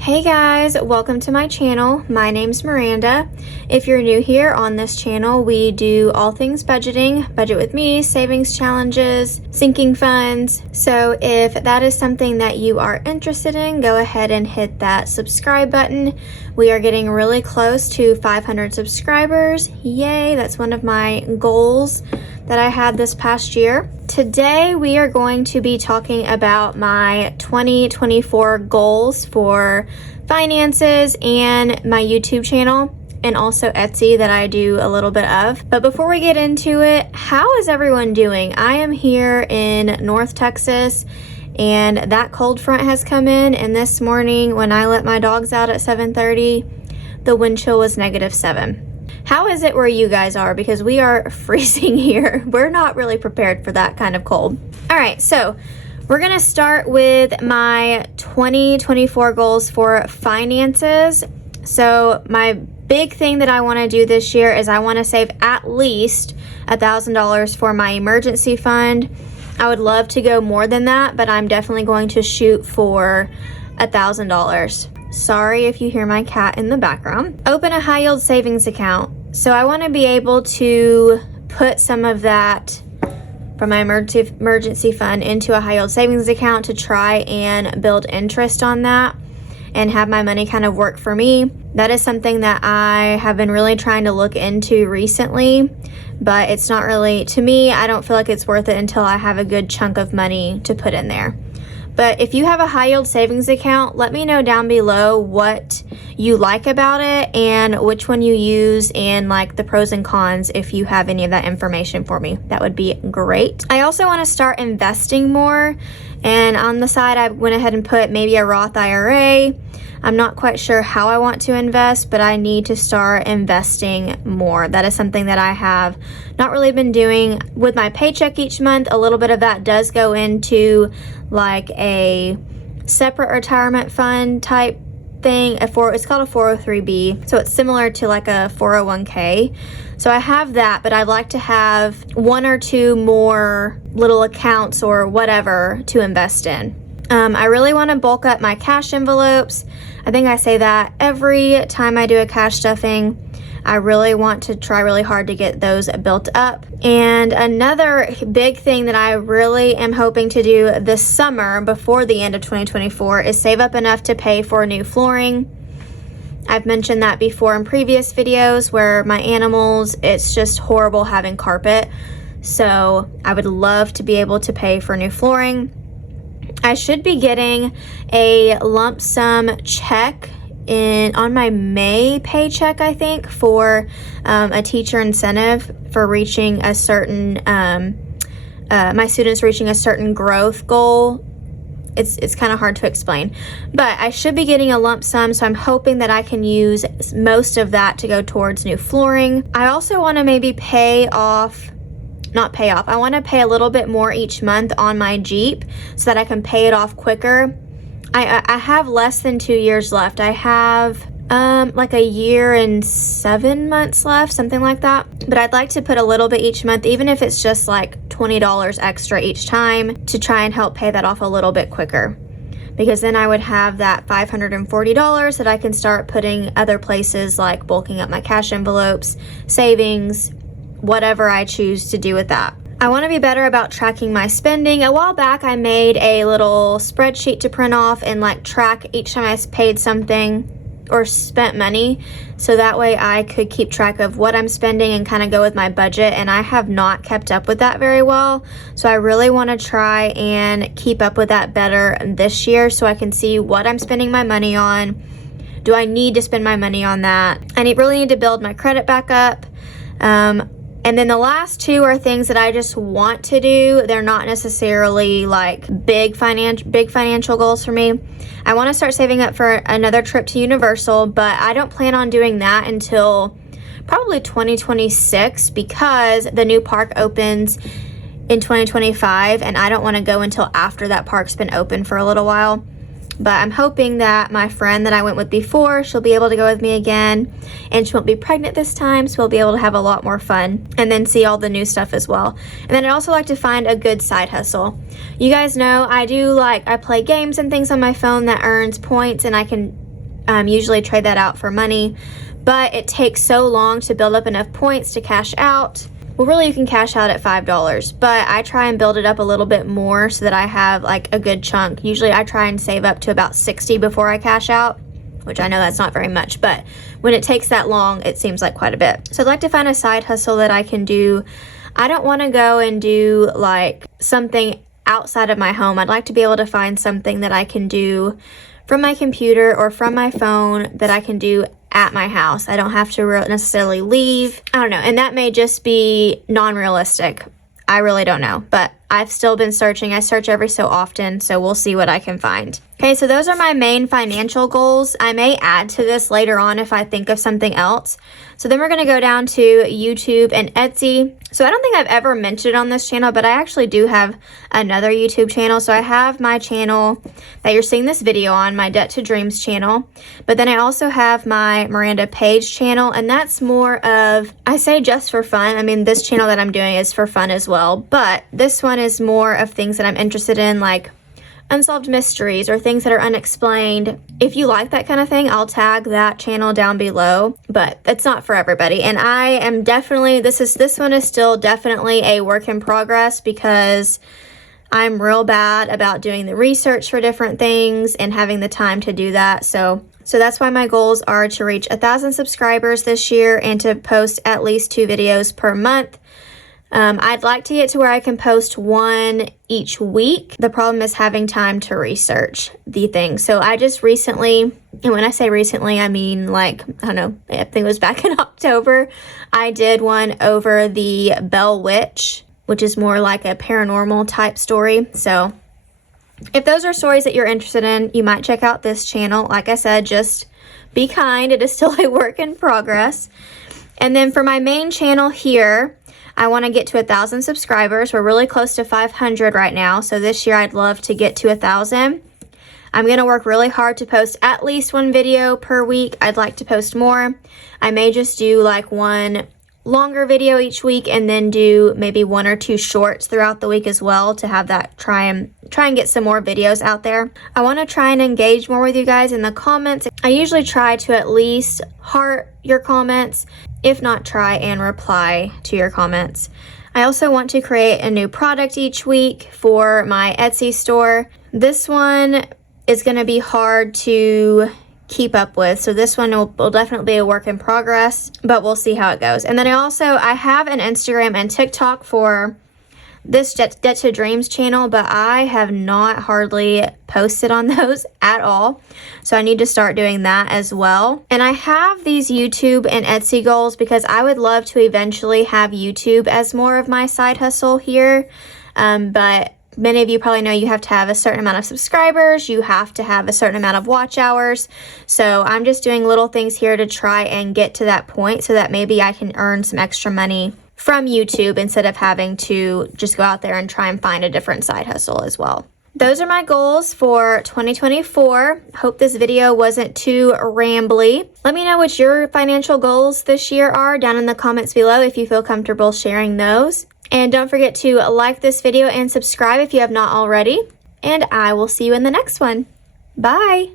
Hey guys, welcome to my channel. My name's Miranda. If you're new here on this channel, we do all things budgeting, budget with me, savings challenges, sinking funds. So if that is something that you are interested in, go ahead and hit that subscribe button. We are getting really close to 500 subscribers. Yay, that's one of my goals that I had this past year. Today we are going to be talking about my 2024 goals for finances and my YouTube channel and also Etsy that I do a little bit of. But before we get into it, how is everyone doing? I am here in North Texas and that cold front has come in, and this morning when I let my dogs out at 7:30, the wind chill was -7. How is it where you guys are? Because we are freezing here. We're not really prepared for that kind of cold. All right, so we're gonna start with my 2024 goals for finances. So my big thing that I wanna do this year is I wanna save at least $1,000 for my emergency fund. I would love to go more than that, but I'm definitely going to shoot for $1,000. Sorry if you hear my cat in the background. Open a high yield savings account. So I want to be able to put some of that from my emergency fund into a high yield savings account to try and build interest on that and have my money kind of work for me. That is something that I have been really trying to look into recently, but it's not really, to me, I don't feel like it's worth it until I have a good chunk of money to put in there. But if you have a high yield savings account, let me know down below what you like about it and which one you use and like the pros and cons if you have any of that information for me. That would be great. I also want to start investing more, and on the side I went ahead and put maybe a Roth IRA. I'm not quite sure how I want to invest, but I need to start investing more. That is something that I have not really been doing. With my paycheck each month, a little bit of that does go into like a separate retirement fund type thing. It's called a 403B. So it's similar to like a 401k. So I have that, but I'd like to have one or two more little accounts or whatever to invest in. I really want to bulk up my cash envelopes. I think I say that every time I do a cash stuffing. I really want to try really hard to get those built up. And another big thing that I really am hoping to do this summer before the end of 2024 is save up enough to pay for new flooring. I've mentioned that before in previous videos where my animals, it's just horrible having carpet. So I would love to be able to pay for new flooring. I should be getting a lump sum check on my May paycheck, I think, for a teacher incentive for reaching a certain, my students reaching a certain growth goal. It's kind of hard to explain, but I should be getting a lump sum, so I'm hoping that I can use most of that to go towards new flooring. I also want to maybe I want to pay a little bit more each month on my Jeep so that I can pay it off quicker. I have less than 2 years left. I have like a year and 7 months left, something like that. But I'd like to put a little bit each month, even if it's just like $20 extra each time, to try and help pay that off a little bit quicker. Because then I would have that $540 that I can start putting other places, like bulking up my cash envelopes, savings, whatever I choose to do with that. I want to be better about tracking my spending. A while back I made a little spreadsheet to print off and like track each time I paid something or spent money, so that way I could keep track of what I'm spending and kind of go with my budget, and I have not kept up with that very well. So I really want to try and keep up with that better this year so I can see what I'm spending my money on. Do I need to spend my money on that? I really need to build my credit back up. And then the last two are things that I just want to do. They're not necessarily like big financial goals for me. I want to start saving up for another trip to Universal, but I don't plan on doing that until probably 2026 because the new park opens in 2025 and I don't want to go until after that park's been open for a little while. But I'm hoping that my friend that I went with before, she'll be able to go with me again, and she won't be pregnant this time, so we'll be able to have a lot more fun and then see all the new stuff as well. And then I'd also like to find a good side hustle. You guys know I play games and things on my phone that earns points, and I can usually trade that out for money, but it takes so long to build up enough points to cash out. Well, really you can cash out at $5, but I try and build it up a little bit more so that I have like a good chunk. Usually I try and save up to about 60 before I cash out, which I know that's not very much, but when it takes that long, it seems like quite a bit. So I'd like to find a side hustle that I can do. I don't want to go and do like something outside of my home. I'd like to be able to find something that I can do from my computer or from my phone that I can do at my house. I don't have to necessarily leave. I don't know, and that may just be non-realistic. I really don't know, but I've still been searching. I search every so often, so we'll see what I can find. Okay, so those are my main financial goals. I may add to this later on if I think of something else. So then we're going to go down to YouTube and Etsy. So I don't think I've ever mentioned it on this channel, but I actually do have another YouTube channel. So I have my channel that you're seeing this video on, my Debt to Dreams channel. But then I also have my Miranda Page channel, and that's more of, I say just for fun. I mean, this channel that I'm doing is for fun as well, but this one is more of things that I'm interested in, like unsolved mysteries or things that are unexplained. If you like that kind of thing, I'll tag that channel down below, but it's not for everybody. And I am definitely, this one is still definitely a work in progress because I'm real bad about doing the research for different things and having the time to do that. So that's why my goals are to reach 1,000 subscribers this year and to post at least 2 videos per month. I'd like to get to where I can post 1 each week. The problem is having time to research the thing. So I just recently, and when I say recently, I mean like, I don't know, I think it was back in October, I did one over the Bell Witch, which is more like a paranormal type story. So if those are stories that you're interested in, you might check out this channel. Like I said, just be kind. It is still a work in progress. And then for my main channel here, I want to get to 1,000 subscribers. We're really close to 500 right now. So this year I'd love to get to 1,000. I'm going to work really hard to post at least 1 video per week. I'd like to post more. I may just do like 1 longer video each week and then do maybe 1 or 2 shorts throughout the week as well to have that try and get some more videos out there. I want to try and engage more with you guys in the comments. I usually try to at least heart your comments, if not try and reply to your comments. I also want to create a new product each week for my Etsy store. This one is going to be hard to keep up with, so this one will definitely be a work in progress, but we'll see how it goes. And then I have an Instagram and TikTok for this Debt to Dreams channel, but I have not hardly posted on those at all, so I need to start doing that as well. And I have these YouTube and Etsy goals because I would love to eventually have YouTube as more of my side hustle here, but many of you probably know you have to have a certain amount of subscribers, you have to have a certain amount of watch hours. So I'm just doing little things here to try and get to that point so that maybe I can earn some extra money from YouTube instead of having to just go out there and try and find a different side hustle as well. Those are my goals for 2024. Hope this video wasn't too rambly. Let me know what your financial goals this year are down in the comments below if you feel comfortable sharing those. And don't forget to like this video and subscribe if you have not already. And I will see you in the next one. Bye!